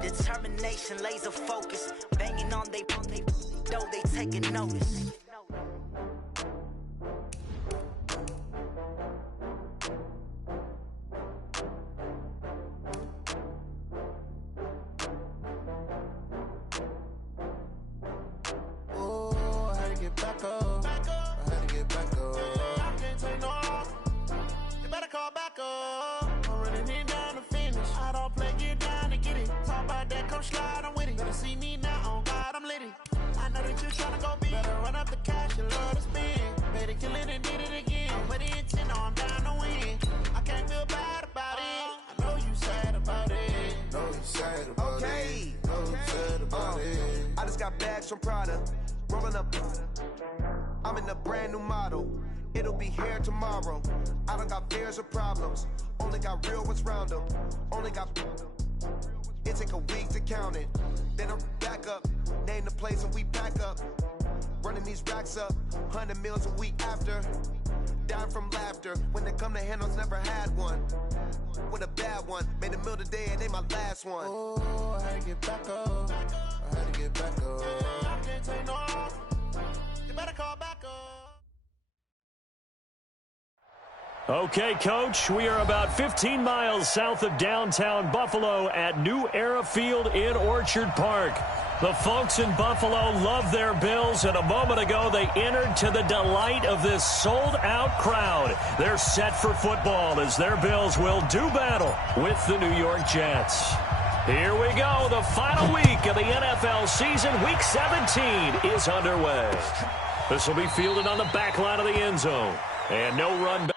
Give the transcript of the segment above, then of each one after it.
Determination, laser focus, banging on they though they taking notice. Oh, I had to get back up. I had to get back up. I can't take no off. You better call back up. I'm running it down to finish. I don't play, get down to get it. Talk about that, come slide, I'm with it. Better see me now, on God, I'm litty. I know that you tryna go big. Better run up the cash, you love to spend. Better kill it and did it again. I'm with the intent, no, I'm down to win. I can't feel bad about it. I know you sad about it. Know you sad about it. Know you sad about it. I just got bags from Prada, rolling up. I'm in a brand new model. It'll be here tomorrow. I don't got fears or problems. Only got real ones round them. Only got. It take a week to count it. Then I'm back up. Name the place and we pack up. Running these racks up. 100 meals a week after. Down from laughter. When they come to handles, never had one. With a bad one. Made a meal today and they my last one. Oh, I had to get back up. I had to get back up. I can't take no off. You better call back up. Okay, Coach, we are about 15 miles south of downtown Buffalo at New Era Field in Orchard Park. The folks in Buffalo love their Bills, and a moment ago they entered to the delight of this sold-out crowd. They're set for football as their Bills will do battle with the New York Jets. Here we go. The final week of the NFL season, Week 17, is underway. This will be fielded on the back line of the end zone, and no run back.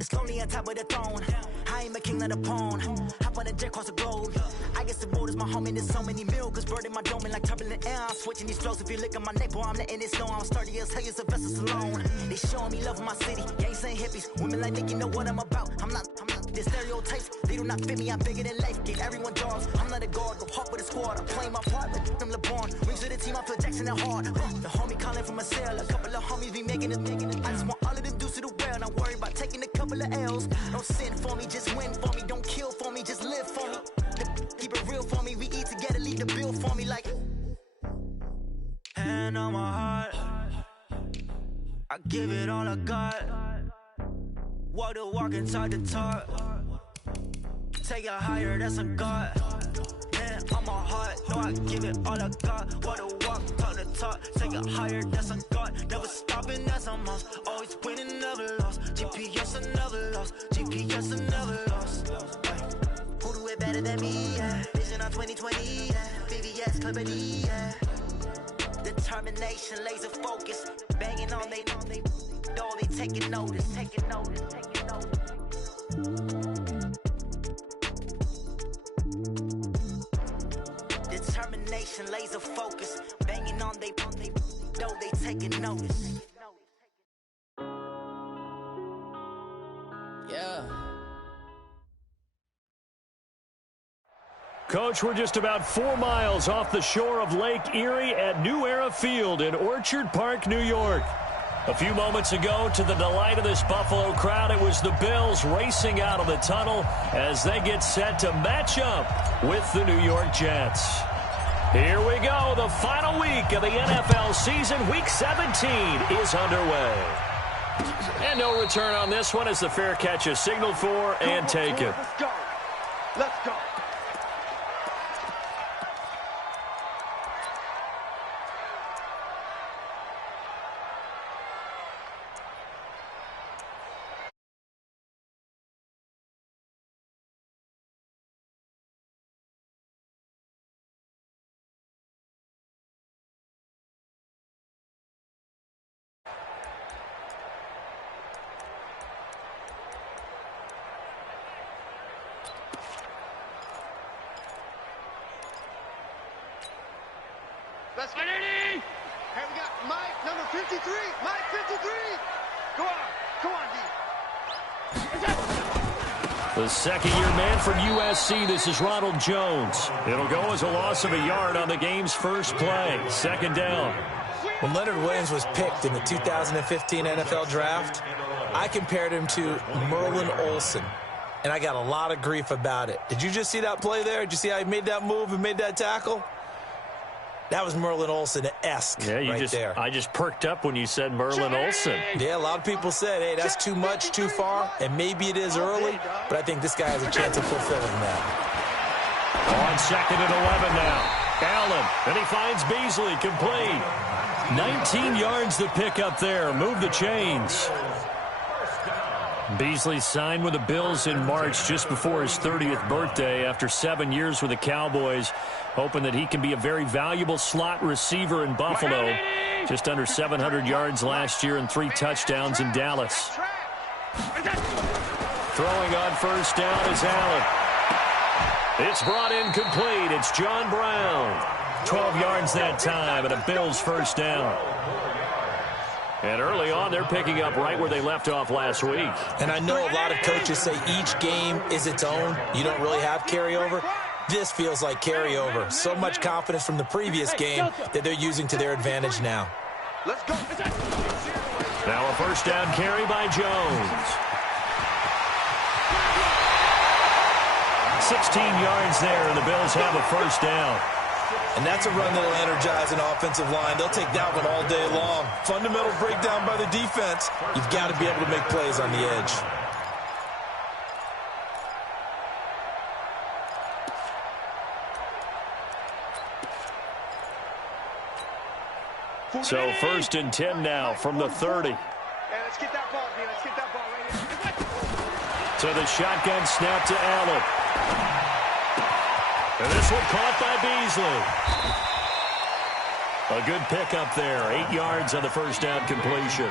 It's lonely on top of the throne. I ain't a king of the pawn. Hop on a jet across the globe. I guess the world is my home and there's so many miracles burning my dome and like turbulent air. I'm switching these flows. If you look at my neck, boy, I'm letting it snow. I'm sturdy as hell, as a vessel alone. They showing me love in my city. Gangs ain't hippies. Women like me, you know what I'm about. I'm not the stereotypes. They do not fit me. I'm bigger than life. Gave everyone dogs. I'm not a guard. Go hard with a squad. I'm playing my part like them LeBron. Rings to the team. I feel Jackson and hard. The homie calling from a cell. A couple of homies be making it. I just want all of them dudes to the well. Not worry about taking a couple of L's. Don't sin for me, just win for me. Don't kill for me, just live for me. Keep it real for me. We eat together, leave the bill for me like. Hand on my heart, I give it all I got. Walk the walk and talk the talk. Take it higher, that's a God. Hand on my heart, no, I give it all I got. Walk the walk, talk the talk. Take it higher, that's a God. Never stopping, that's a must. Always winning, never lost. GPS, I never lost. GPS, I never lost. Who do it better than me? Yeah. Vision on 2020. Yeah. VVS, Clippity. Yeah. Determination, laser focus. Banging on they, though they taking notice. Taking notice. Taking notice. Determination, laser focus. Banging on they, though they taking notice. Yeah. Coach, we're just about 4 miles off the shore of Lake Erie at New Era Field in Orchard Park, New York. A few moments ago, to the delight of this Buffalo crowd, it was the Bills racing out of the tunnel as they get set to match up with the New York Jets. Here we go. The final week of the NFL season. Week 17 is underway. And no return on this one as the fair catch is signaled for and taken. Let's go. Let's go. Let's get it. Here we got Mike, number 53. Mike, 53. Go on, D. The second-year man from USC, this is Ronald Jones. It'll go as a loss of a yard on the game's first play. Second down. When Leonard Williams was picked in the 2015 NFL Draft, I compared him to Merlin Olsen, and I got a lot of grief about it. Did you just see that play there? Did you see how he made that move and made that tackle? That was Merlin Olsen-esque there. I just perked up when you said Merlin Olsen. Yeah, a lot of people said, hey, that's too much, too far, and maybe it is early, but I think this guy has a chance of fulfilling that. On 2nd and 11 now. Allen, and he finds Beasley, complete. 19 yards to pick up there. Move the chains. Beasley signed with the Bills in March just before his 30th birthday after 7 years with the Cowboys, hoping that he can be a very valuable slot receiver in Buffalo. Just under 700 yards last year and 3 touchdowns in Dallas. Throwing on first down is Allen. It's brought in complete. It's John Brown. 12 yards that time and a Bills first down. And early on, they're picking up right where they left off last week. And I know a lot of coaches say each game is its own. You don't really have carryover. This feels like carryover. So much confidence from the previous game that they're using to their advantage now. Let's go. Now a first down carry by Jones. 16 yards there, and the Bills have a first down. And that's a run that'll energize an offensive line. They'll take that one all day long. Fundamental breakdown by the defense. You've got to be able to make plays on the edge. So 1st and 10 now from the 30. Yeah, let's get that ball, D. Let's get that ball right here. So the shotgun snap to Allen. And this one caught by Beasley. A good pickup there. 8 yards on the first down completion.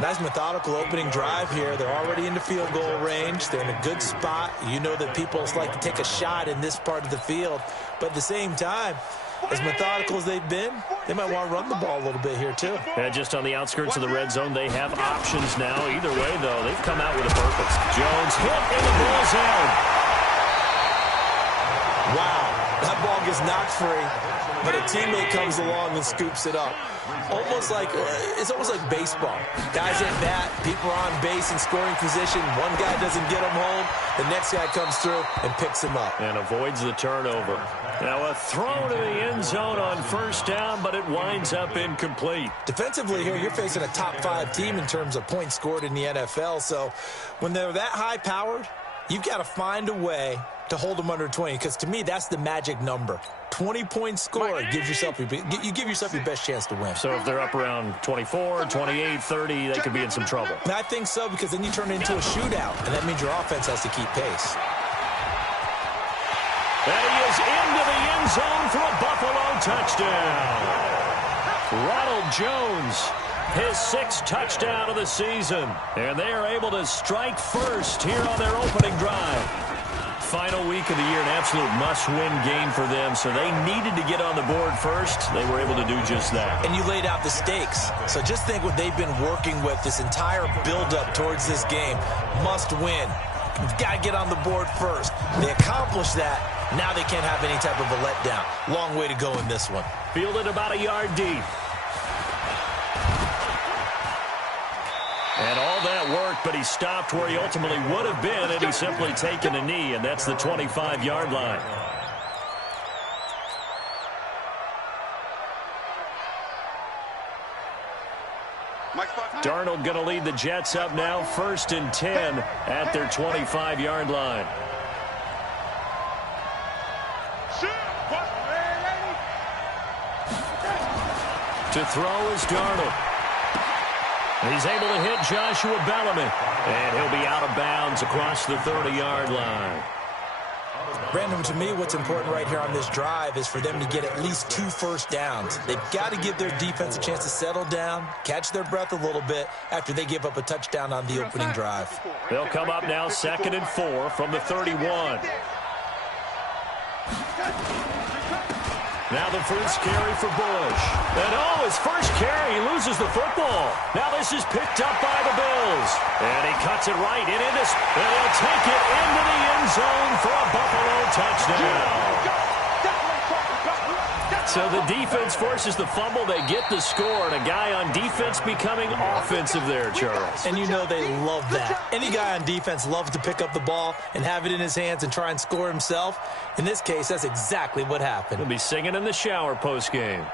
Nice methodical opening drive here. They're already in the field goal range. They're in a good spot. You know that people like to take a shot in this part of the field. But at the same time, as methodical as they've been, they might want to run the ball a little bit here too. Yeah, just on the outskirts of the red zone, they have options now. Either way, though, they've come out with a purpose. Jones hit in the ball's end. Wow, that ball gets knocked free, but a teammate comes along and scoops it up. It's almost like baseball. Guys at bat, people are on base in scoring position. One guy doesn't get him home. The next guy comes through and picks him up. And avoids the turnover. Now a throw to the end zone on first down, but it winds up incomplete. Defensively here, you're facing a top 5 team in terms of points scored in the NFL. So when they're that high-powered, you've got to find a way to hold them under 20, because to me, that's the magic number. 20 points scored, you give yourself your best chance to win. So if they're up around 24, 28, 30, they could be in some trouble. And I think so, because then you turn it into a shootout, and that means your offense has to keep pace. And he is into the end zone for a Buffalo touchdown. Ronald Jones, his 6th touchdown of the season. And they are able to strike first here on their opening drive. Final week of the year, an absolute must-win game for them, so they needed to get on the board first. They were able to do just that. And you laid out the stakes. So just think what they've been working with this entire build-up towards this game. Must win. You've got to get on the board first. They accomplished that. Now they can't have any type of a letdown. Long way to go in this one. Fielded about a yard deep. And all that worked, but he stopped where he ultimately would have been had he simply taken a knee, and that's the 25-yard line. Darnold going to lead the Jets up now, 1st and 10 at their 25-yard line. To throw is Darnold. He's able to hit Joshua Bellamy, and he'll be out of bounds across the 30-yard line. Brandon, to me, what's important right here on this drive is for them to get at least 2 first downs. They've got to give their defense a chance to settle down, catch their breath a little bit after they give up a touchdown on the opening drive. They'll come up now 2nd and 4 from the 31. Now the first carry for Bush. And his first carry, he loses the football. Now this is picked up by the Bills. And he cuts it right in, and he'll take it into the end zone for a Buffalo touchdown. So the defense forces the fumble. They get the score, and a guy on defense becoming offensive there, Charles. And you know they love that. Any guy on defense loves to pick up the ball and have it in his hands and try and score himself. In this case, that's exactly what happened. He'll be singing in the shower post-game.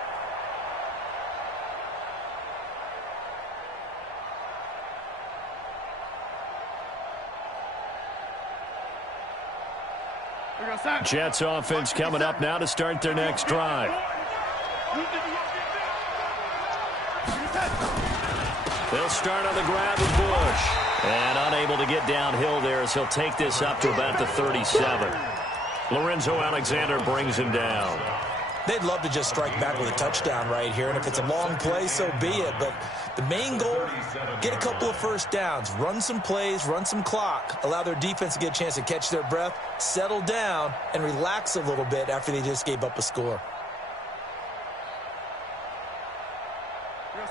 Jets offense coming up now to start their next drive. They'll start on the ground with Bush. And unable to get downhill there as he'll take this up to about the 37. Lorenzo Alexander brings him down. They'd love to just strike back with a touchdown right here, and if it's a long play, so be it. But the main goal, get a couple of first downs, run some plays, run some clock, allow their defense to get a chance to catch their breath, settle down, and relax a little bit after they just gave up a score.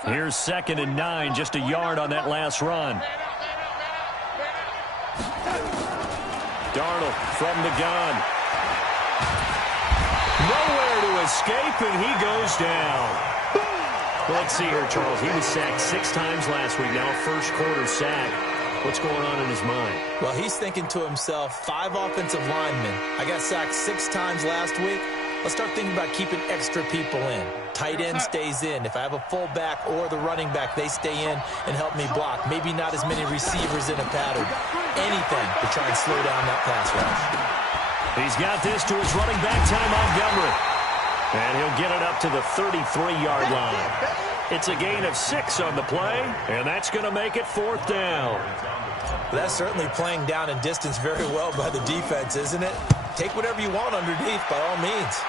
Here's 2nd and 9, just a yard on that last run. Darnold from the gun. Nowhere to escape, and he goes down. Let's see here, Charles. He was sacked 6 times last week. Now a first-quarter sack. What's going on in his mind? Well, he's thinking to himself, 5 offensive linemen. I got sacked 6 times last week. Let's start thinking about keeping extra people in. Tight end stays in. If I have a fullback or the running back, they stay in and help me block. Maybe not as many receivers in a pattern. Anything to try and slow down that pass rush. He's got this to his running back, Ty Montgomery. And he'll get it up to the 33-yard line. It's a gain of 6 on the play, and that's going to make it 4th down. That's certainly playing down in distance very well by the defense, isn't it? Take whatever you want underneath, by all means.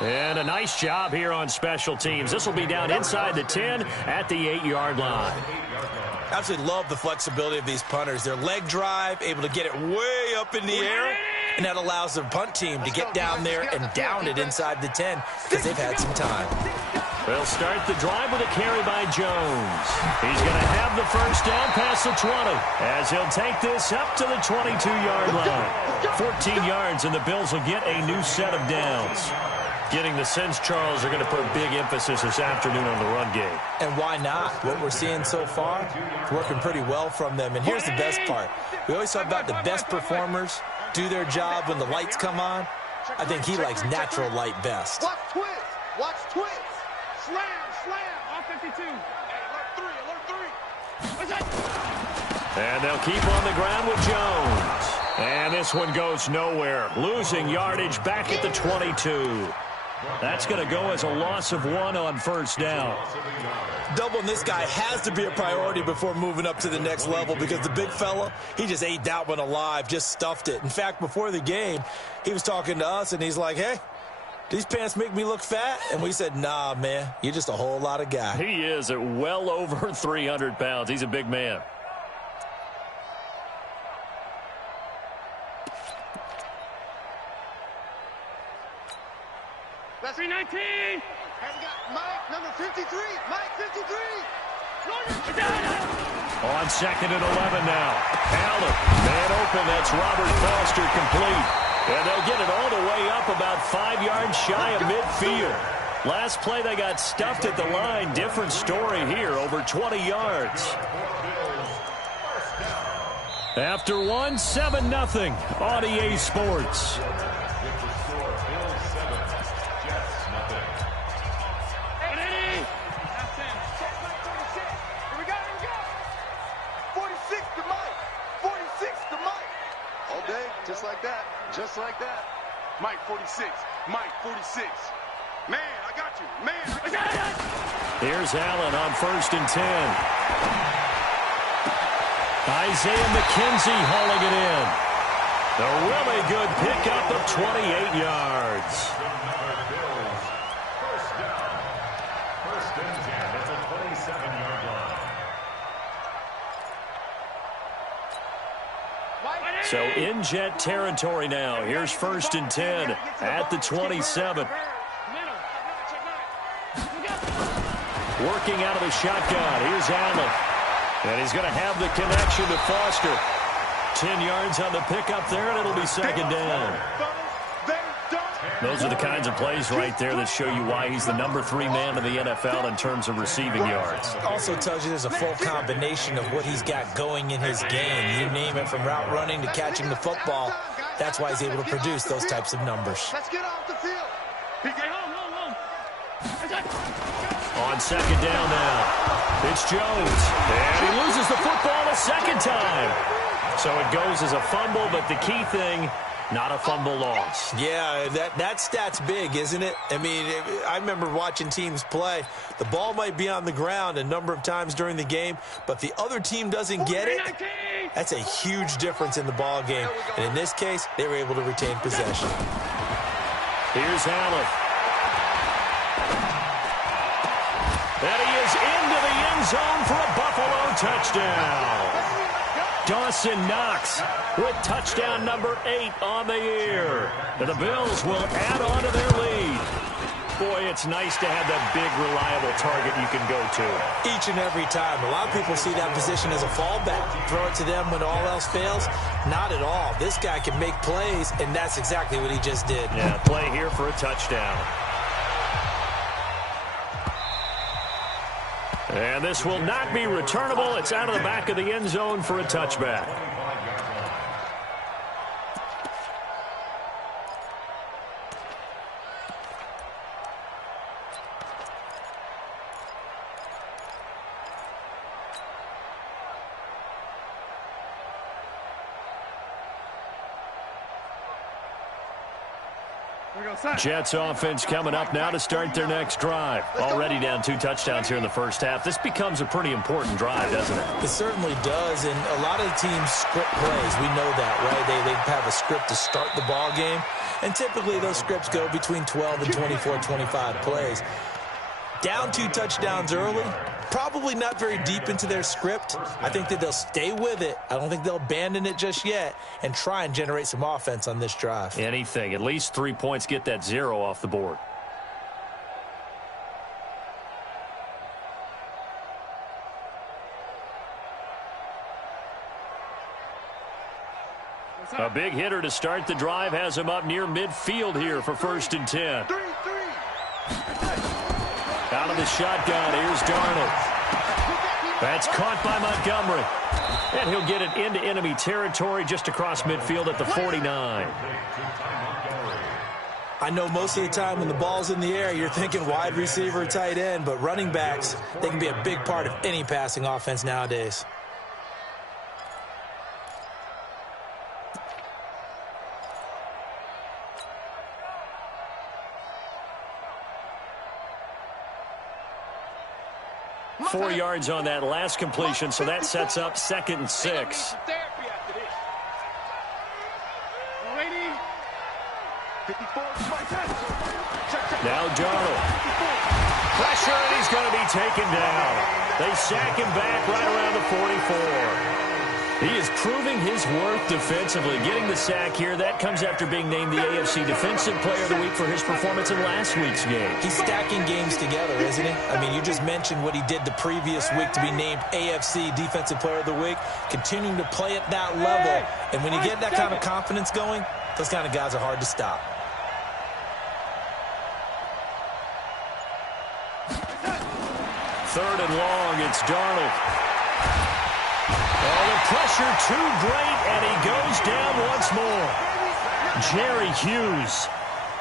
And a nice job here on special teams. This will be down inside the 10 at the 8-yard line. Absolutely love the flexibility of these punters. Their leg drive, able to get it way up in the air, and that allows their punt team to get down there and down it inside the 10 because they've had some time. They'll start the drive with a carry by Jones. He's going to have the first down past the 20 as he'll take this up to the 22-yard line. 14 yards, and the Bills will get a new set of downs. Getting the sense, Charles, they're going to put big emphasis this afternoon on the run game. And why not? What we're seeing so far, working pretty well from them. And here's the best part. We always talk about the best performers do their job when the lights come on. I think he likes natural light best. Watch twist. Watch twist. Slam, slam. On 52. Hey, alert 3. And they'll keep on the ground with Jones. And this one goes nowhere. Losing yardage back at the 22. That's going to go as a loss of 1 on first down. Doubling this guy has to be a priority before moving up to the next level because the big fella, he just ate that one alive, just stuffed it. In fact, before the game, he was talking to us, and he's like, hey, these pants make me look fat? And we said, nah, man, you're just a whole lot of guy. He is at well over 300 pounds. He's a big man. That's 319. Hey, we got Mike, number 53. Mike, 53. On 2nd and 11 now. Allen, man open. That's Robert Foster complete. And they'll get it all the way up about 5 yards shy of midfield. Last play, they got stuffed at the line. Different story here, over 20 yards. After one, 7-0 on EA Sports. Just like that. Mike 46. Mike 46. Man, I got you. Man, I got it. Here's Allen on 1st and 10. Isaiah McKenzie hauling it in. A really good pickup of 28 yards. First and 10 at the 27-yard line. So in Jet territory now. Here's 1st and 10 at the 27. Working out of the shotgun. Here's Allen. And he's going to have the connection to Foster. 10 yards on the pickup there, and it'll be 2nd down. Those are the kinds of plays right there that show you why he's the number 3 man in the NFL in terms of receiving yards. Also tells you there's a full combination of what he's got going in his game. You name it, from route running to catching the football. That's why he's able to produce those types of numbers. Let's get off the field. On 2nd down now, it's Jones. And he loses the football a 2nd time. So it goes as a fumble, but the key thing, not a fumble loss. Yeah, that stat's big, isn't it? I mean, I remember watching teams play. The ball might be on the ground a number of times during the game, but the other team doesn't get it. That's a huge difference in the ball game. And in this case, they were able to retain possession. Here's Allen. And he is into the end zone for a Buffalo touchdown. Dawson Knox with touchdown number 8 on the year. And the Bills will add on to their lead. Boy, it's nice to have that big, reliable target you can go to. Each and every time. A lot of people see that position as a fallback. Throw it to them when all else fails. Not at all. This guy can make plays, and that's exactly what he just did. Yeah, play here for a touchdown. And this will not be returnable. It's out of the back of the end zone for a touchback. Jets offense coming up now to start their next drive. Already down 2 touchdowns here in the first half. This becomes a pretty important drive, doesn't it? It certainly does, and a lot of the teams script plays. We know that, right? They have a script to start the ball game, and typically those scripts go between 12 and 24, 25 plays. Down 2 touchdowns early, probably not very deep into their script. I think that they'll stay with it. I don't think they'll abandon it just yet and try and generate some offense on this drive. Anything. At least 3 points, get that 0 off the board. A big hitter to start the drive has him up near midfield here for 1st and 10. Out of the shotgun, here's Darnold. That's caught by Montgomery. And he'll get it into enemy territory just across midfield at the 49. I know most of the time when the ball's in the air, you're thinking wide receiver, tight end, but running backs, they can be a big part of any passing offense nowadays. Four yards on that last completion, so that sets up 2nd and 6. Now Darnold. Pressure, and he's going to be taken down. They sack him back right around the 44. He is proving his worth defensively. Getting the sack here, that comes after being named the AFC Defensive Player of the Week for his performance in last week's game. He's stacking games together, isn't he? I mean, you just mentioned what he did the previous week to be named AFC Defensive Player of the Week, continuing to play at that level. And when you get that kind of confidence going, those kind of guys are hard to stop. 3rd and long. It's Darnold. Oh, the pressure too great, and he goes down once more. Jerry Hughes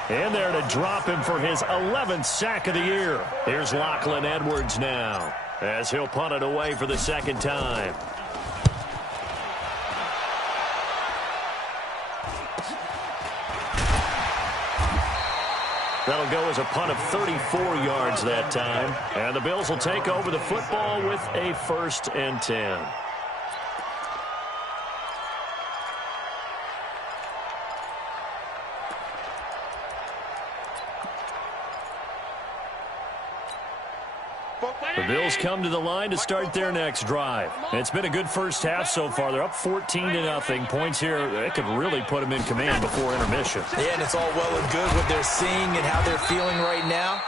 in there to drop him for his 11th sack of the year. Here's Lachlan Edwards now as he'll punt it away for the 2nd time. That'll go as a punt of 34 yards that time. And the Bills will take over the football with a 1st and 10. The Bills come to the line to start their next drive. It's been a good first half so far. They're up 14-0. Points here, it could really put them in command before intermission. Yeah, and it's all well and good what they're seeing and how they're feeling right now.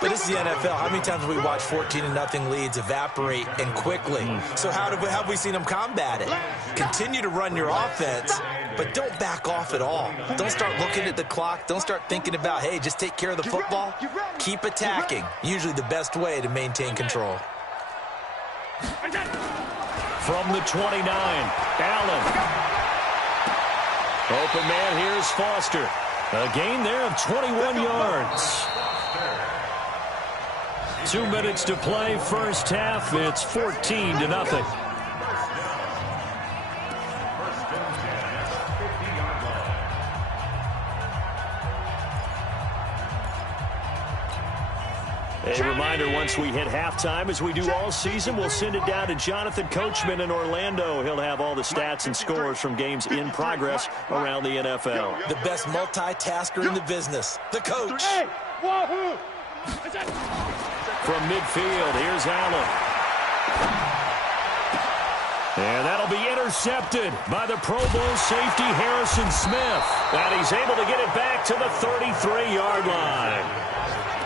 But this is the NFL. How many times have we watched 14-0 leads evaporate and quickly? So how have we seen them combat it? Continue to run your offense, but don't back off at all. Don't start looking at the clock. Don't start thinking about, hey, just take care of the football. Keep attacking. Usually the best way to maintain control. From the 29, Allen. Open man, here's Foster. A gain there of 21 yards. 2 minutes to play, first half. It's 14-0. A reminder, once we hit halftime, as we do all season, we'll send it down to Jonathan Coachman in Orlando. He'll have all the stats and scores from games in progress around the NFL. The best multitasker in the business, the coach. From midfield, here's Allen. And that'll be intercepted by the Pro Bowl safety Harrison Smith. And he's able to get it back to the 33-yard line.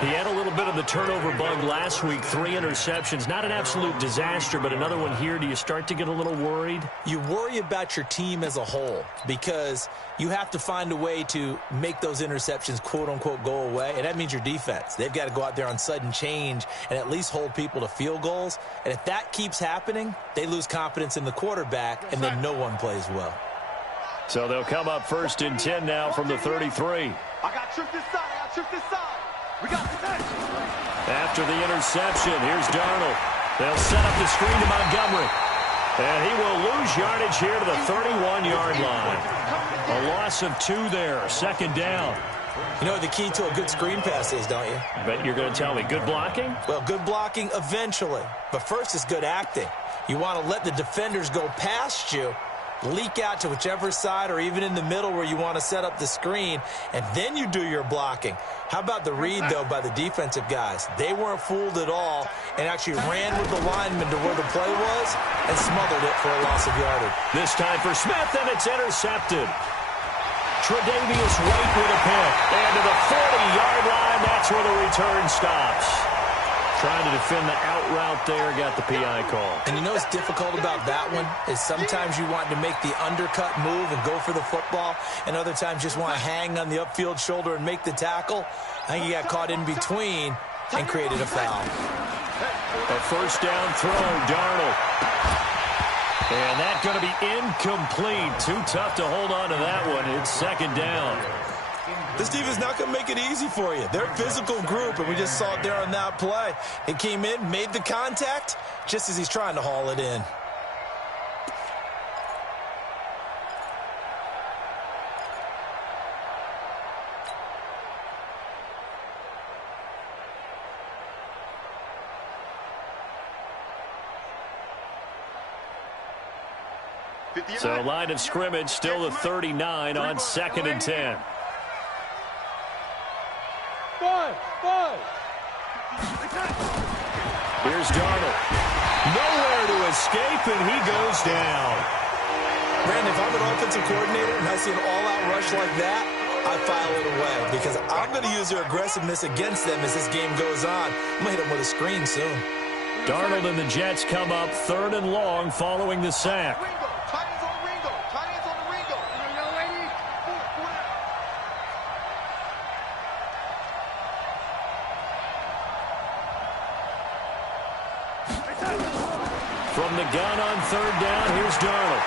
He had a little bit of the turnover bug last week, 3 interceptions. Not an absolute disaster, but another one here. Do you start to get a little worried? You worry about your team as a whole because you have to find a way to make those interceptions, quote-unquote, go away, and that means your defense. They've got to go out there on sudden change and at least hold people to field goals. And if that keeps happening, they lose confidence in the quarterback, and then no one plays well. So they'll come up 1st and 10 now from the 33. I got trick this side. I got trick this side. We got protection. After the interception, here's Darnold. They'll set up the screen to Montgomery. And he will lose yardage here to the 31-yard line. A loss of 2 there, 2nd down. You know what the key to a good screen pass is, don't you? Bet you're going to tell me good blocking? Well, good blocking eventually. But first is good acting. You want to let the defenders go past you, leak out to whichever side or even in the middle where you want to set up the screen, and then you do your blocking. How about the read, though, by the defensive guys? They weren't fooled at all and actually ran with the lineman to where the play was and smothered it for a loss of yardage. This time for Smith, and it's intercepted. Tre'Davious White with a pick. And to the 40-yard line, that's where the return stops. Trying to defend the out route there, got the PI call. And you know what's difficult about that one is sometimes you want to make the undercut move and go for the football, and other times just want to hang on the upfield shoulder and make the tackle. I think he got caught in between and created a foul. A 1st down throw, Darnold. And that's going to be incomplete. Too tough to hold on to that one. It's 2nd down. This team is not going to make it easy for you. They're a physical group, and we just saw it there on that play. It came in, made the contact, just as he's trying to haul it in. So line of scrimmage, still the 39 on 2nd and 10. Here's Darnold. Nowhere to escape, and he goes down. Brandon, if I'm an offensive coordinator and I see an all-out rush like that, I file it away because I'm going to use their aggressiveness against them as this game goes on. I'm going to hit them with a screen soon. Darnold and the Jets come up 3rd and long following the sack. From the gun on third down, here's Darnold.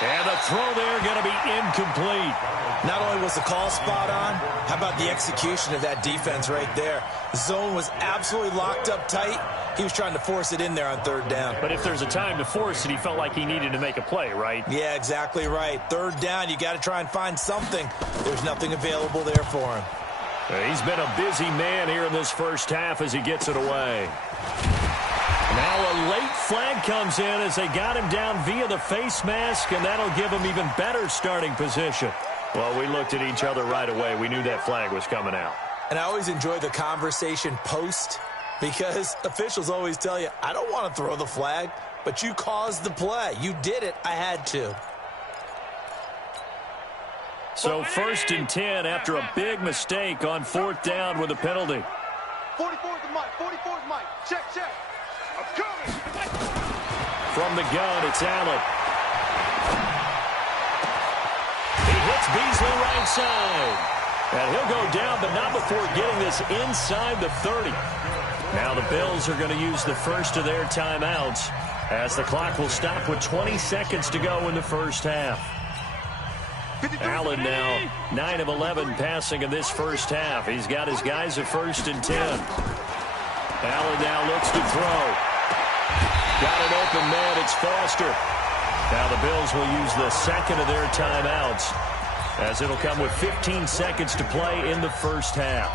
And the throw there going to be incomplete. Not only was the call spot on, how about the execution of that defense right there? The zone was absolutely locked up tight. He was trying to force it in there on third down. But if there's a time to force it, he felt like he needed to make a play, right? Yeah, exactly right. Third down, you got to try and find something. There's nothing available there for him. He's been a busy man here in this first half as he gets it away. Now a late flag comes in as they got him down via the face mask, and that'll give him even better starting position. Well, we looked at each other right away. We knew that flag was coming out. And I always enjoy the conversation post because officials always tell you, I don't want to throw the flag, but you caused the play. You did it. I had to. So 1st and 10 after a big mistake on 4th down with a penalty. 44 is the mic. 44 is mic. Check, check. I'm coming. From the gun, it's Allen. He hits Beasley right side. And he'll go down, but not before getting this inside the 30. Now the Bills are going to use the first of their timeouts as the clock will stop with 20 seconds to go in the first half. Allen now 9 of 11 passing in this first half. He's got his guys at 1st and 10. Allen now looks to throw. Got an open man. It's Foster. Now the Bills will use the second of their timeouts as it'll come with 15 seconds to play in the first half.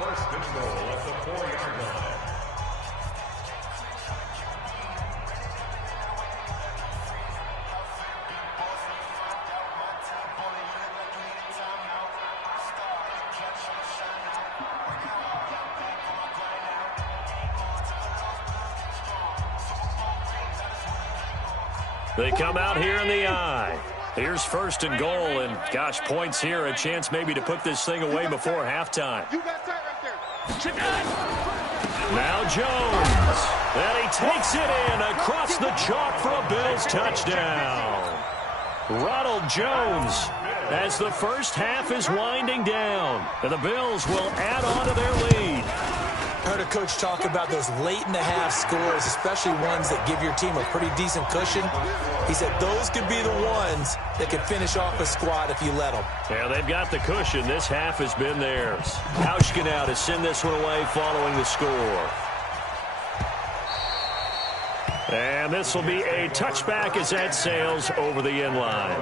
First and goal at the 4-yard line. They come out here in the eye. Here's 1st and goal, and gosh, points here, a chance maybe to put this thing away before halftime. You got tight right there. Check it. Now Jones. And he takes it in across the chalk for a Bills touchdown. Ronald Jones as the first half is winding down. And the Bills will add on to their lead. I heard a coach talk about those late-in-the-half scores, especially ones that give your team a pretty decent cushion. He said those could be the ones that could finish off a squad if you let them. Yeah, they've got the cushion. This half has been theirs. Hauschka now to send this one away following the score. And this will be a touchback as that sails over the end line.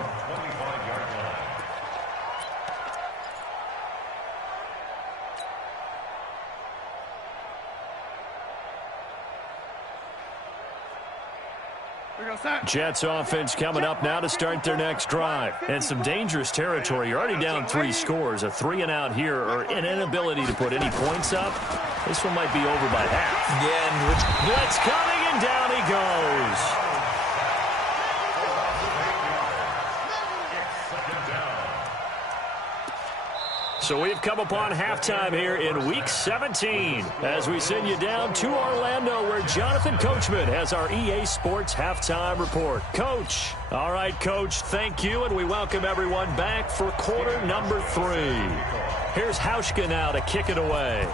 Jets offense coming up now to start their next drive. And some dangerous territory. You're already down 3 scores. A 3-and-out here or an inability to put any points up. This one might be over by half. Yeah, and blitz coming, and down he goes. So we've come upon halftime here in Week 17 as we send you down to Orlando where Jonathan Coachman has our EA Sports Halftime Report. Coach. All right, Coach, thank you, and we welcome everyone back for quarter number 3. Here's Hauschka now to kick it away.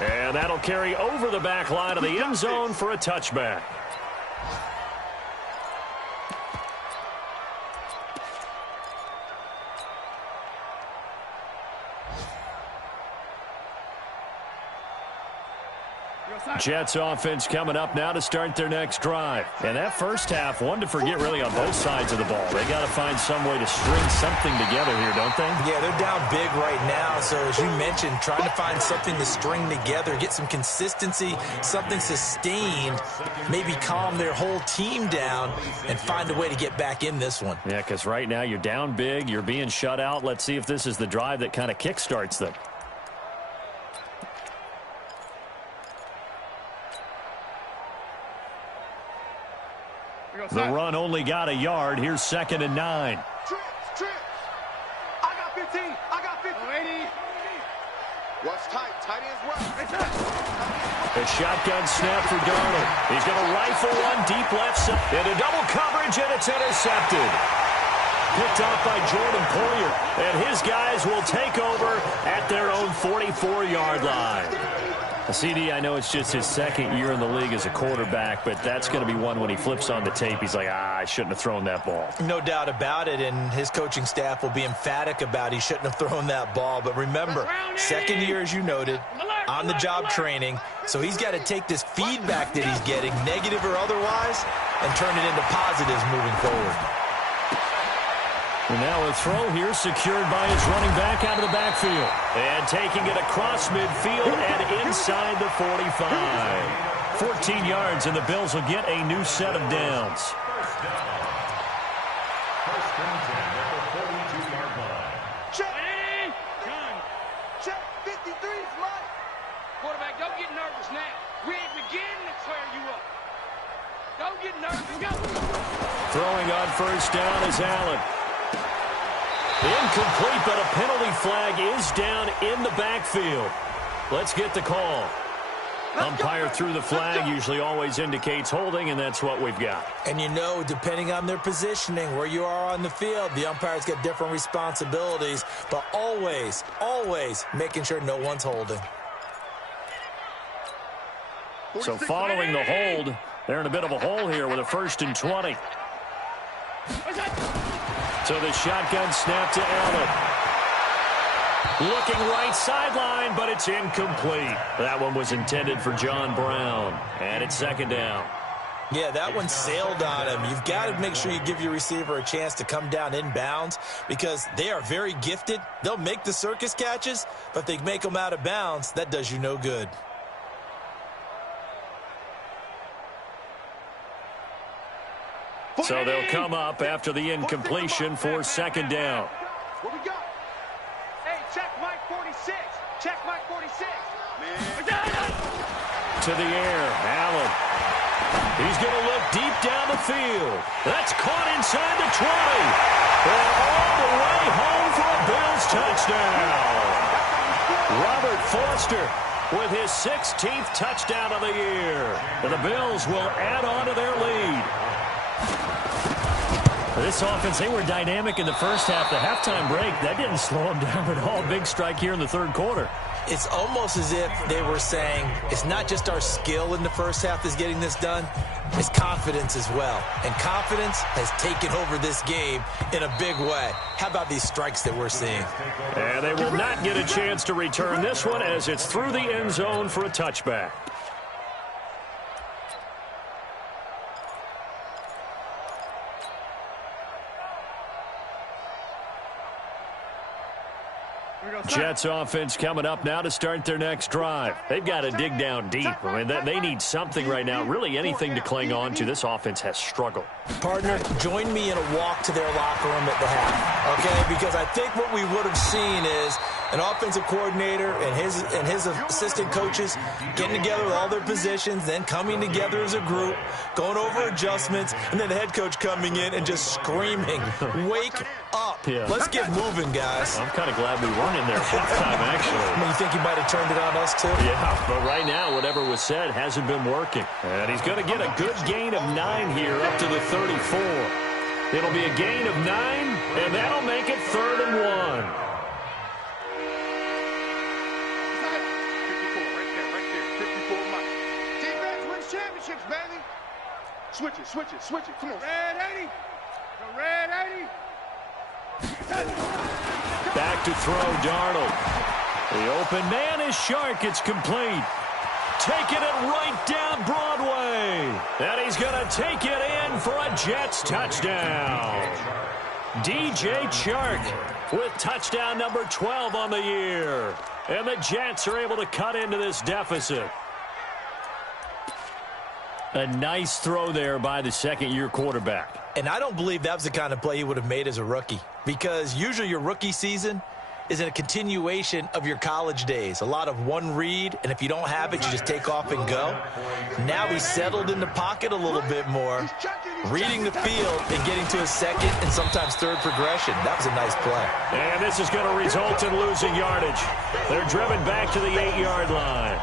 And that'll carry over the back line of the end zone for a touchback. Jets offense coming up now to start their next drive. And that first half, one to forget really on both sides of the ball. They got to find some way to string something together here, don't they? Yeah, they're down big right now. So as you mentioned, trying to find something to string together, get some consistency, something sustained, maybe calm their whole team down and find a way to get back in this one. Yeah, because right now you're down big, you're being shut out. Let's see if this is the drive that kind of kickstarts them. The run only got a yard. Here's 2nd and 9. Trips. I got 15. I got 50. 80. Watch tight. Tight ends right. A shotgun snap for Darnold. He's going to rifle one deep left side. Into double coverage, and it's intercepted. picked off by Jordan Poyer, and his guys will take over at their own 44-yard line. CD, I know it's just his second year in the league as a quarterback, but that's going to be one when he flips on the tape. He's like, I shouldn't have thrown that ball. No doubt about it, and his coaching staff will be emphatic about he shouldn't have thrown that ball. But remember, second year, as you noted, on-the-job training, so he's got to take this feedback that he's getting, negative or otherwise, and turn it into positives moving forward. And now a throw here secured by his running back out of the backfield. And taking it across midfield and inside the 45. 14 yards, and the Bills will get a new set of downs. First and 10 at the 42-yard line. Check. Check. 53 is mine. Quarterback, don't get nervous now. We ain't beginning to clear you up. Don't get nervous. Go. Throwing on first down is Allen. Incomplete, but a penalty flag is down in the backfield. Let's get the call. Umpire threw the flag, usually always indicates holding, and that's what we've got. And you know, depending on their positioning, where you are on the field, the umpires get different responsibilities, but always, always making sure no one's holding. So following the hold, they're in a bit of a hole here with a 1st and 20. So the shotgun snap to Allen. Looking right sideline, but it's incomplete. That one was intended for John Brown. And it's second down. Yeah, that one sailed on him. You've got to make sure you give your receiver a chance to come down inbounds because they are very gifted. They'll make the circus catches, but if they make them out of bounds, that does you no good. So they'll come up after the incompletion for second down. What we got? Hey, check Mike 46. Check Mike 46. To the air, Allen. He's going to look deep down the field. That's caught inside the 20. And all the way home for a Bills touchdown. Robert Foster with his 16th touchdown of the year. And the Bills will add on to their lead. This offense, they were dynamic in the first half. The halftime break, that didn't slow them down at all. Big strike here in the third quarter. It's almost as if they were saying, it's not just our skill in the first half that's getting this done, it's confidence as well. And confidence has taken over this game in a big way. How about these strikes that we're seeing? And they will not get a chance to return this one as it's through the end zone for a touchback. Jets offense coming up now to start their next drive. They've got to dig down deep. I mean, they need something right now, really anything to cling on to. This offense has struggled. Partner, join me in a walk to their locker room at the half, okay? Because I think what we would have seen is an offensive coordinator and his assistant coaches getting together with all their positions, then coming together as a group, going over adjustments, and then the head coach coming in and just screaming, wake up. Yeah. Let's get moving, guys. I'm kind of glad we weren't in there halftime, actually. I mean, you think he might have turned it on us, too? Yeah, but right now, whatever was said hasn't been working. And he's going to get a good gain of 9 here up to the 34. It'll be a gain of 9, and that'll make it 3rd and 1. Baby. Switch it. Come on. Red 80. The red 80. Back to throw, Darnold. The open man is Shark. It's complete. Taking it right down Broadway. And he's going to take it in for a Jets touchdown. DJ Chark with touchdown number 12 on the year. And the Jets are able to cut into this deficit. A nice throw there by the second-year quarterback. And I don't believe that was the kind of play he would have made as a rookie, because usually your rookie season is a continuation of your college days. A lot of one read, and if you don't have it, you just take off and go. Now he's settled in the pocket a little bit more, reading the field and getting to a second and sometimes third progression. That was a nice play. And this is going to result in losing yardage. They're driven back to the 8-yard line.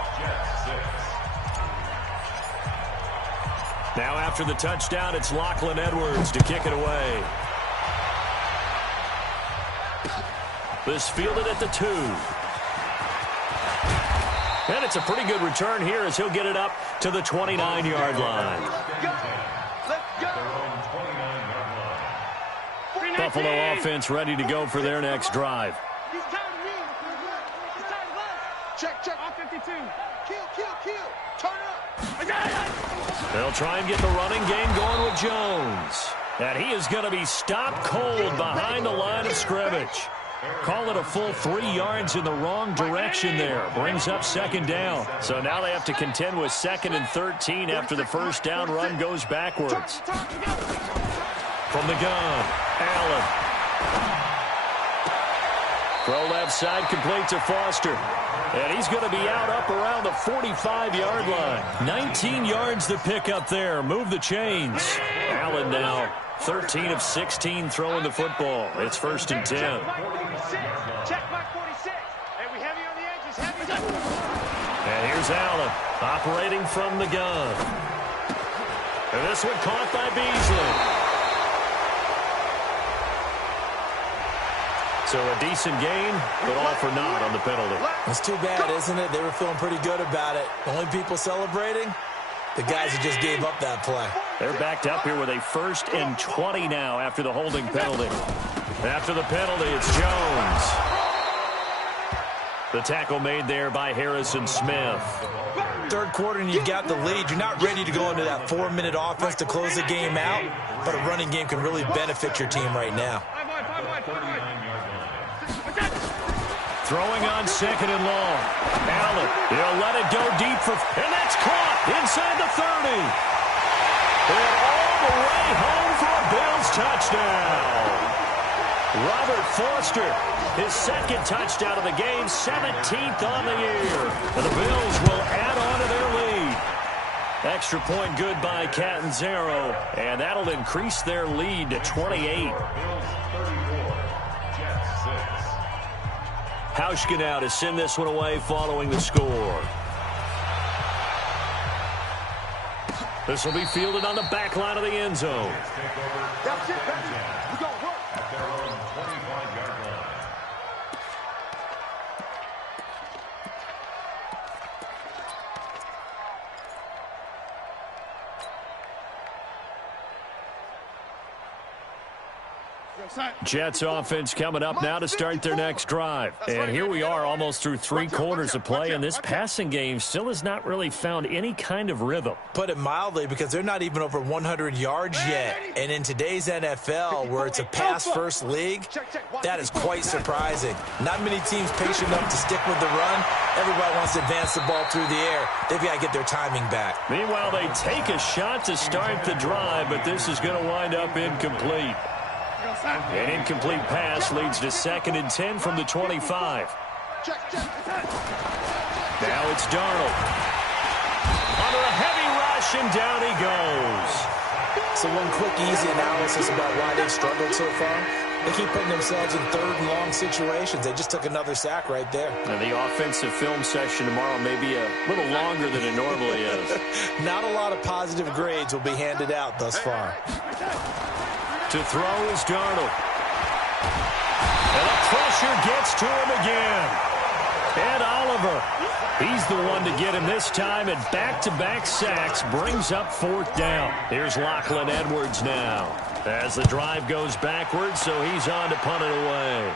Now after the touchdown, it's Lachlan Edwards to kick it away. This fielded at the 2. And it's a pretty good return here as he'll get it up to the 29-yard line. Buffalo offense ready to go for their next drive. Check. On 52. Kill. Turn up. They'll try and get the running game going with Jones. And he is going to be stopped cold behind the line of scrimmage. Call it a full 3 yards in the wrong direction there. Brings up second down. So now they have to contend with 2nd and 13 after the first down run goes backwards. From the gun, Allen. Throw left side, complete to Foster. And he's going to be out up around the 45-yard line. 19 yards to pick up there. Move the chains. Allen now 13 of 16 throwing the football. It's 1st and 10. Check back 46. Hey, we heavy on the edges. Heavy. And here's Allen operating from the gun. And this one caught by Beasley. So a decent gain, but all for naught on the penalty. It's too bad, isn't it? They were feeling pretty good about it. Only people celebrating, the guys who just gave up that play. They're backed up here with a 1st and 20 now after the holding penalty. After the penalty, it's Jones. The tackle made there by Harrison Smith. Third quarter and you got the lead. You're not ready to go into that 4-minute offense to close the game out, but a running game can really benefit your team right now. Throwing on 2nd and long. Allen, he'll let it go deep and that's caught inside the 30. And all the way home for a Bills touchdown. Robert Foster, his 2nd touchdown of the game, 17th on the year. And the Bills will add on to their lead. Extra point good by Catanzaro, and that'll increase their lead to 28. Hauschka now to send this one away following the score. This will be fielded on the back line of the end zone. That's it, baby. We're going to work. At their own 25-yard line. Jets offense coming up now to start their next drive. And here we are almost through 3 quarters of play, and this passing game still has not really found any kind of rhythm. Put it mildly, because they're not even over 100 yards yet. And in today's NFL, where it's a pass-first league, that is quite surprising. Not many teams patient enough to stick with the run. Everybody wants to advance the ball through the air. They've got to get their timing back. Meanwhile, they take a shot to start the drive, but this is going to wind up incomplete. An incomplete pass leads to 2nd and 10 from the 25. Now it's Darnold. Under a heavy rush, and down he goes. So one quick, easy analysis about why they've struggled so far. They keep putting themselves in 3rd and long situations. They just took another sack right there. And the offensive film session tomorrow may be a little longer than it normally is. Not a lot of positive grades will be handed out thus far. To throw is Darnold. And the pressure gets to him again. And Oliver, he's the one to get him this time, and back-to-back sacks brings up 4th down. Here's Lachlan Edwards now as the drive goes backwards, so he's on to punt it away.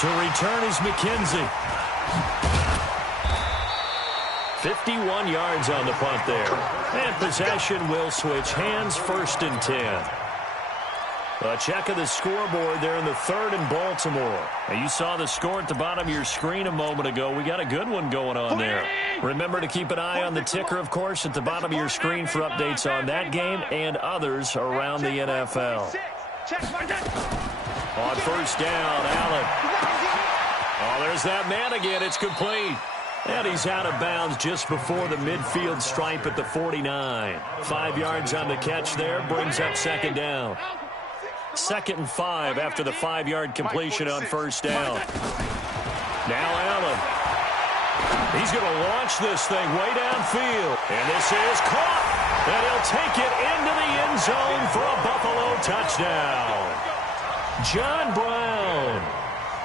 To return is McKenzie. 51 yards on the punt there. And possession will switch hands, 1st and 10. A check of the scoreboard there in the 3rd in Baltimore. Now, you saw the score at the bottom of your screen a moment ago. We got a good one going on there. Remember to keep an eye on the ticker, of course, at the bottom of your screen for updates on that game and others around the NFL. On 1st down, Allen. Oh, there's that man again. It's complete. And he's out of bounds just before the midfield stripe at the 49. 5 yards on the catch there, brings up 2nd down. 2nd and 5 after the 5-yard completion on 1st down. Now Allen. He's going to launch this thing way downfield. And this is caught. And he'll take it into the end zone for a Buffalo touchdown. John Brown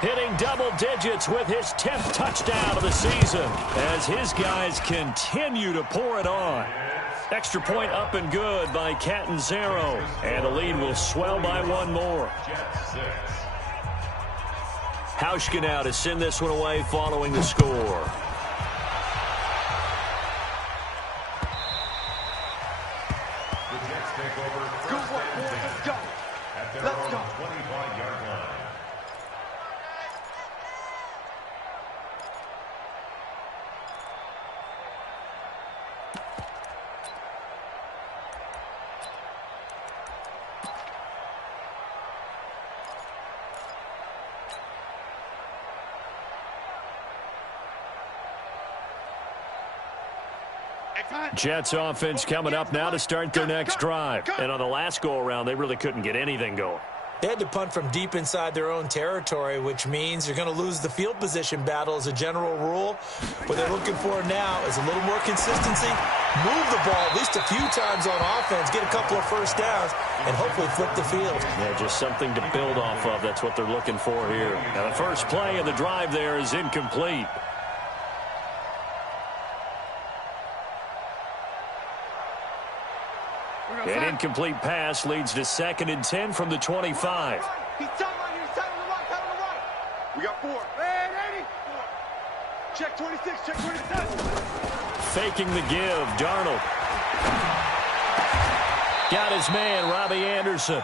hitting double digits with his 10th touchdown of the season as his guys continue to pour it on. Extra point up and good by Catanzaro, and the lead will swell by one more. Hauschka now to send this one away following the score. Jets offense coming up now to start their next drive. And on the last go-around, they really couldn't get anything going. They had to punt from deep inside their own territory, which means you're going to lose the field position battle as a general rule. What they're looking for now is a little more consistency, move the ball at least a few times on offense, get a couple of first downs, and hopefully flip the field. Yeah, just something to build off of. That's what they're looking for here. Now, the first play of the drive there is incomplete. An incomplete pass leads to 2nd and 10 from the 25. He's tight on you. He's tight on the right. We got 4. Man, 80. Check 26. Check 27. Faking the give. Darnold. Got his man, Robbie Anderson.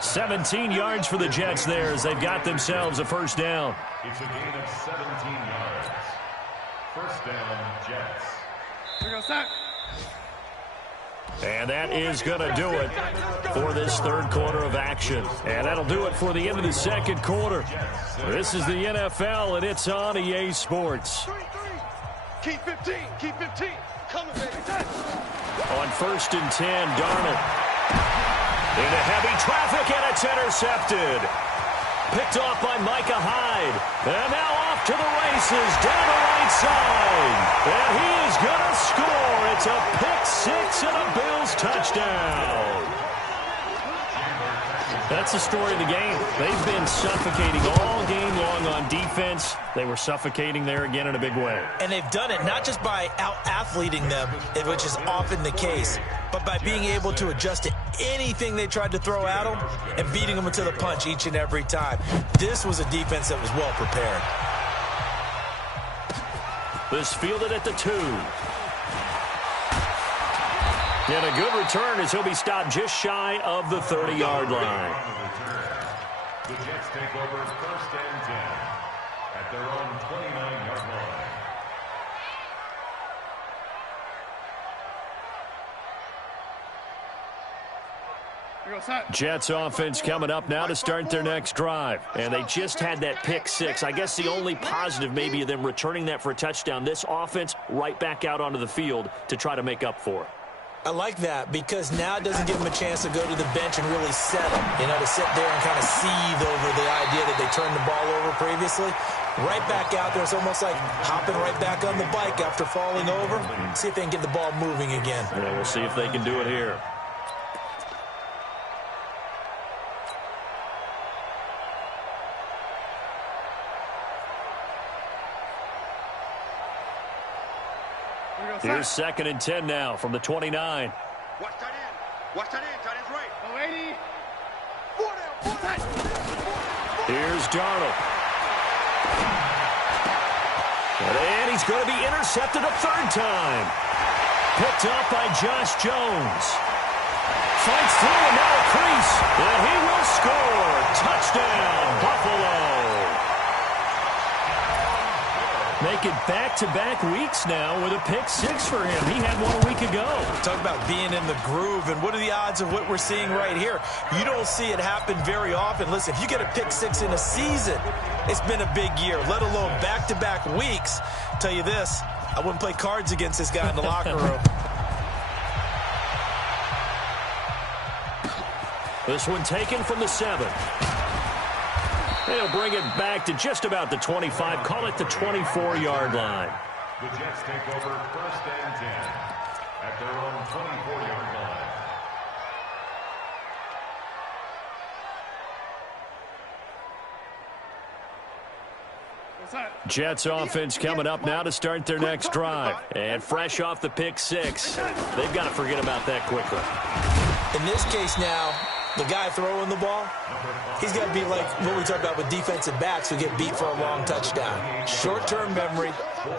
17 yards for the Jets there as they've got themselves a first down. It's a gain of 17 yards. First down, Jets. Here goes that. And that is going to do it for this third quarter of action. And that'll do it for the end of the second quarter. This is the NFL, and it's on EA Sports. Keep 15. Keep 15. Coming, baby. On 1st and 10, Darnold. Into heavy traffic, and it's intercepted. Picked off by Micah Hyde. And now off to the races down the right side. And he is going to score. It's a pick six and a Bills touchdown. That's the story of the game. They've been suffocating all game long on defense. They were suffocating there again in a big way. And they've done it not just by out-athleting them, which is often the case, but by being able to adjust to anything they tried to throw at them and beating them to the punch each and every time. This was a defense that was well prepared. This fielded at the 2. And a good return as he'll be stopped just shy of the 30-yard line. The Jets take over 1st and 10 at their own 29-yard line. Jets offense coming up now to start their next drive. And they just had that pick six. I guess the only positive maybe of them returning that for a touchdown. This offense right back out onto the field to try to make up for it. I like that because now it doesn't give them a chance to go to the bench and really settle, to sit there and kind of seethe over the idea that they turned the ball over previously. Right back out there, it's almost like hopping right back on the bike after falling over. See if they can get the ball moving again. Yeah, we'll see if they can do it here. Here's 2nd and 10 now from the 29. Watch that in. Watch that in. Tight end's right. 80. 4 down. Here's Darnold. And he's going to be intercepted a 3rd time. Picked up by Josh Jones. Fights through and now a crease. And he will score. Touchdown, Buffalo. Make it back-to-back weeks now with a pick six for him. He had one a week ago. Talk about being in the groove, and what are the odds of what we're seeing right here? You don't see it happen very often. Listen, if you get a pick six in a season, it's been a big year, let alone back-to-back weeks. I'll tell you this, I wouldn't play cards against this guy in the locker room. This one taken from the 7. They'll bring it back to just about the 25. Call it the 24-yard line. The Jets take over 1st and 10 at their own 24-yard Jets offense coming up now to start their next drive. And fresh off the pick six, they've got to forget about that quickly. In this case now, the guy throwing the ball, he's got to be like what we talked about with defensive backs who get beat for a long touchdown. Short-term memory,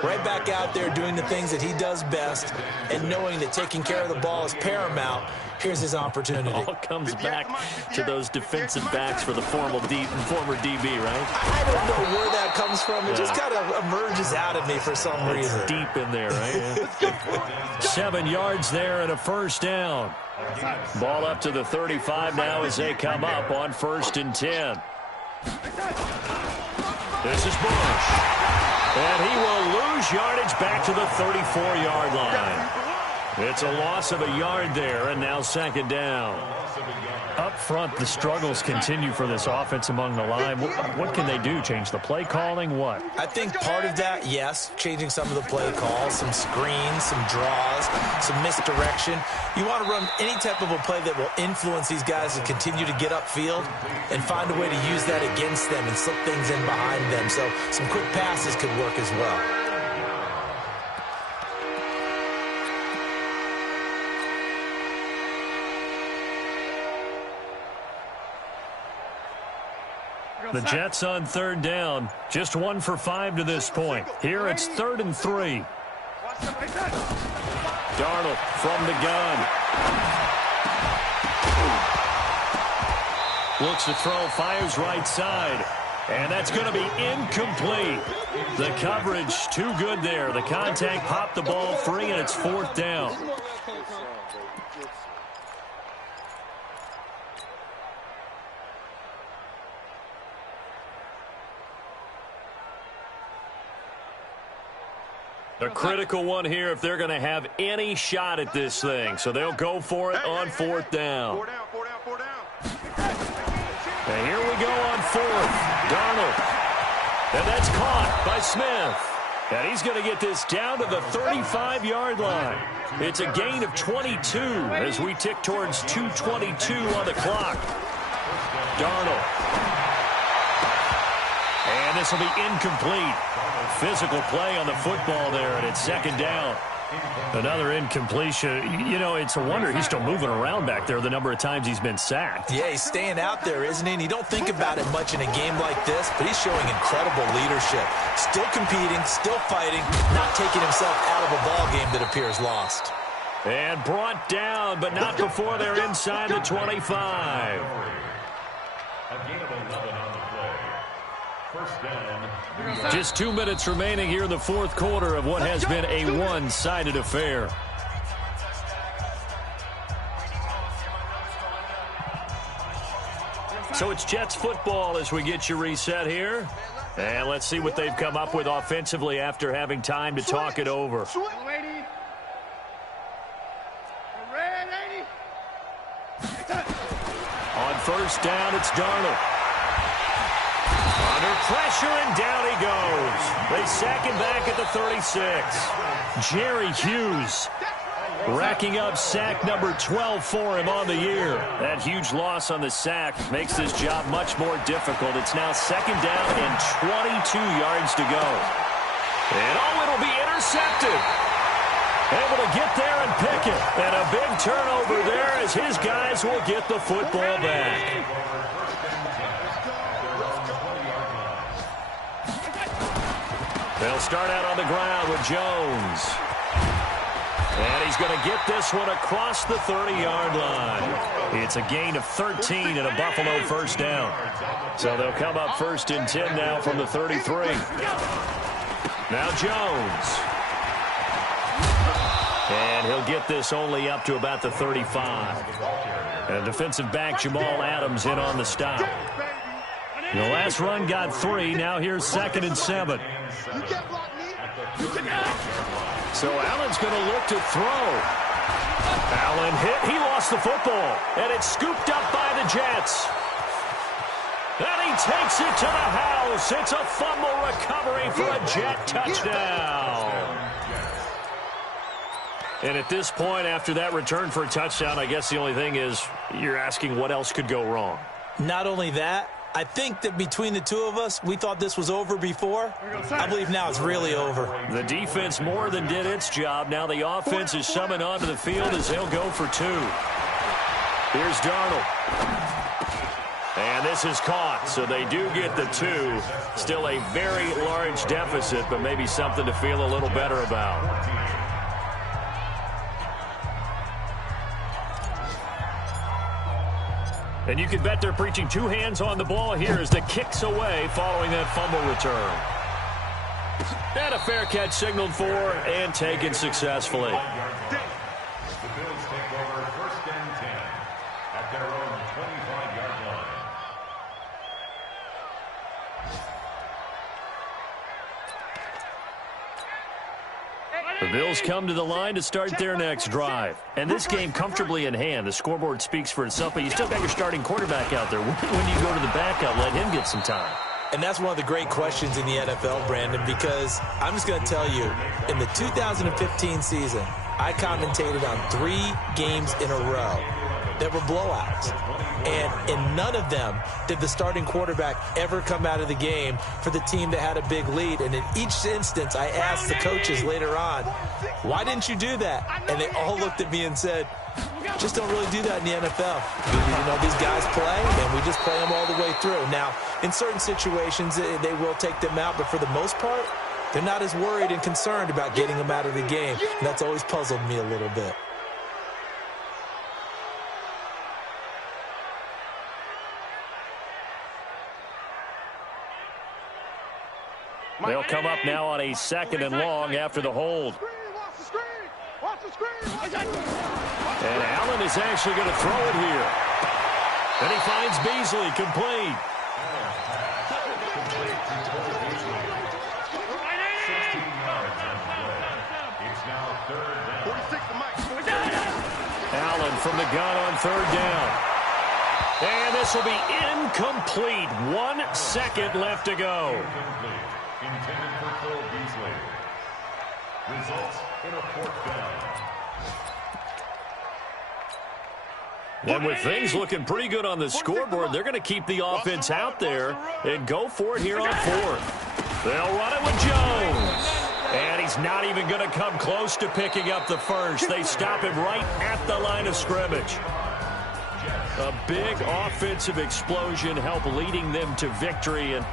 right back out there doing the things that he does best, and knowing that taking care of the ball is paramount. Here's his opportunity. It all comes back to those defensive backs for the former DB, right? I don't know where that comes from. It just kind of emerges out of me for some reason. It's deep in there, right? Yeah. 7 yards there and a first down. Ball up to the 35 now as they come up on 1st and 10. This is Bush. And he will lose yardage back to the 34-yard line. It's a loss of a yard there, and now 2nd down. Up front, the struggles continue for this offense among the line. What can they do? Change the play calling? What? I think part of that, yes, changing some of the play calls, some screens, some draws, some misdirection. You want to run any type of a play that will influence these guys to continue to get upfield and find a way to use that against them and slip things in behind them. So some quick passes could work as well. The Jets on 3rd down. Just 1 for 5 to this point. Here it's 3rd and 3. Darnold from the gun. Looks to throw, fires right side. And that's going to be incomplete. The coverage too good there. The contact popped the ball free, and it's 4th down. A critical one here if they're going to have any shot at this thing. So they'll go for it on 4th down. 4 down. And here we go on 4th. Darnold. And that's caught by Smith. And he's going to get this down to the 35-yard line. It's a gain of 22 as we tick towards 2:22 on the clock. Darnold. And this will be incomplete. Physical play on the football there, and it's 2nd down. Another incompletion. You know, it's a wonder he's still moving around back there the number of times he's been sacked. Yeah, he's staying out there, isn't he? And you don't think about it much in a game like this, but he's showing incredible leadership. Still competing, still fighting, not taking himself out of a ball game that appears lost. And brought down, but not before they're inside the 25. A gain of 11 on the play. 1st down. Just 2 minutes remaining here in the 4th quarter of what has been a one-sided affair. So it's Jets football as we get you reset here. And let's see what they've come up with offensively after having time to talk it over. On 1st down, it's Darnold. Under pressure, and down he goes. They sack him back at the 36. Jerry Hughes racking up sack number 12 for him on the year. That huge loss on the sack makes this job much more difficult. It's now 2nd down and 22 yards to go. And it'll be intercepted. Able to get there and pick it. And a big turnover there as his guys will get the football back. They'll start out on the ground with Jones. And he's going to get this one across the 30-yard line. It's a gain of 13 and a Buffalo 1st down. So they'll come up 1st and 10 now from the 33. Now Jones. And he'll get this only up to about the 35. And defensive back Jamal Adams in on the stop. The last run got 3. Now here's 2nd and 7. So Allen's going to look to throw. Allen hit. He lost the football. And it's scooped up by the Jets. And he takes it to the house. It's a fumble recovery for a Jet touchdown. And at this point, after that return for a touchdown, I guess the only thing is you're asking what else could go wrong. Not only that, I think that between the two of us, we thought this was over before. I believe now it's really over. The defense more than did its job. Now the offense is summoned onto the field as they'll go for 2. Here's Darnold. And this is caught, so they do get the 2. Still a very large deficit, but maybe something to feel a little better about. And you can bet they're preaching 2 hands on the ball here as the kick's away following that fumble return. And a fair catch signaled for and taken successfully. The Bills take over 1st and 10 at their own 25-yard line. The Bills come to the line to start their next drive. And this game comfortably in hand. The scoreboard speaks for itself, but you still got your starting quarterback out there. When do you go to the backup, let him get some time? And that's one of the great questions in the NFL, Brandon, because I'm just going to tell you, in the 2015 season, I commentated on 3 games in a row that were blowouts. And in none of them did the starting quarterback ever come out of the game for the team that had a big lead. And in each instance, I asked the coaches later on, why didn't you do that? And they all looked at me and said, just don't really do that in the NFL. You know, these guys play, and we just play them all the way through. Now, in certain situations, they will take them out, but for the most part, they're not as worried and concerned about getting them out of the game. And that's always puzzled me a little bit. They'll come up now on a 2nd and long after the hold. And Allen is actually going to throw it here. And he finds Beasley complete. 16 yards on the play. It's now 3rd down. Allen from the gun on 3rd down. And this will be incomplete. 1 second left to go. Incomplete. Intended for Cole Beasley. Results in a 4th down. And with things looking pretty good on the scoreboard, they're going to keep the offense out there and go for it here on 4th. They'll run it with Jones. And he's not even going to come close to picking up the first. They stop him right at the line of scrimmage. A big offensive explosion helped leading them to victory. And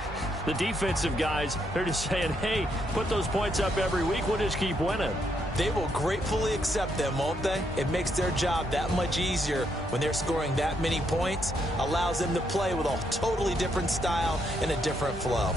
the defensive guys, they're just saying, hey, put those points up every week. We'll just keep winning. They will gratefully accept them, won't they? It makes their job that much easier when they're scoring that many points. Allows them to play with a totally different style and a different flow.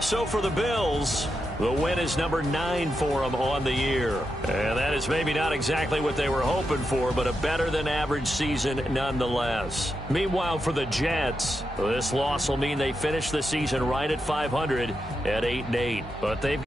So for the Bills, the win is number 9 for them on the year. And that is maybe not exactly what they were hoping for, but a better than average season nonetheless. Meanwhile, for the Jets, this loss will mean they finish the season right at 500 at 8-8. But they've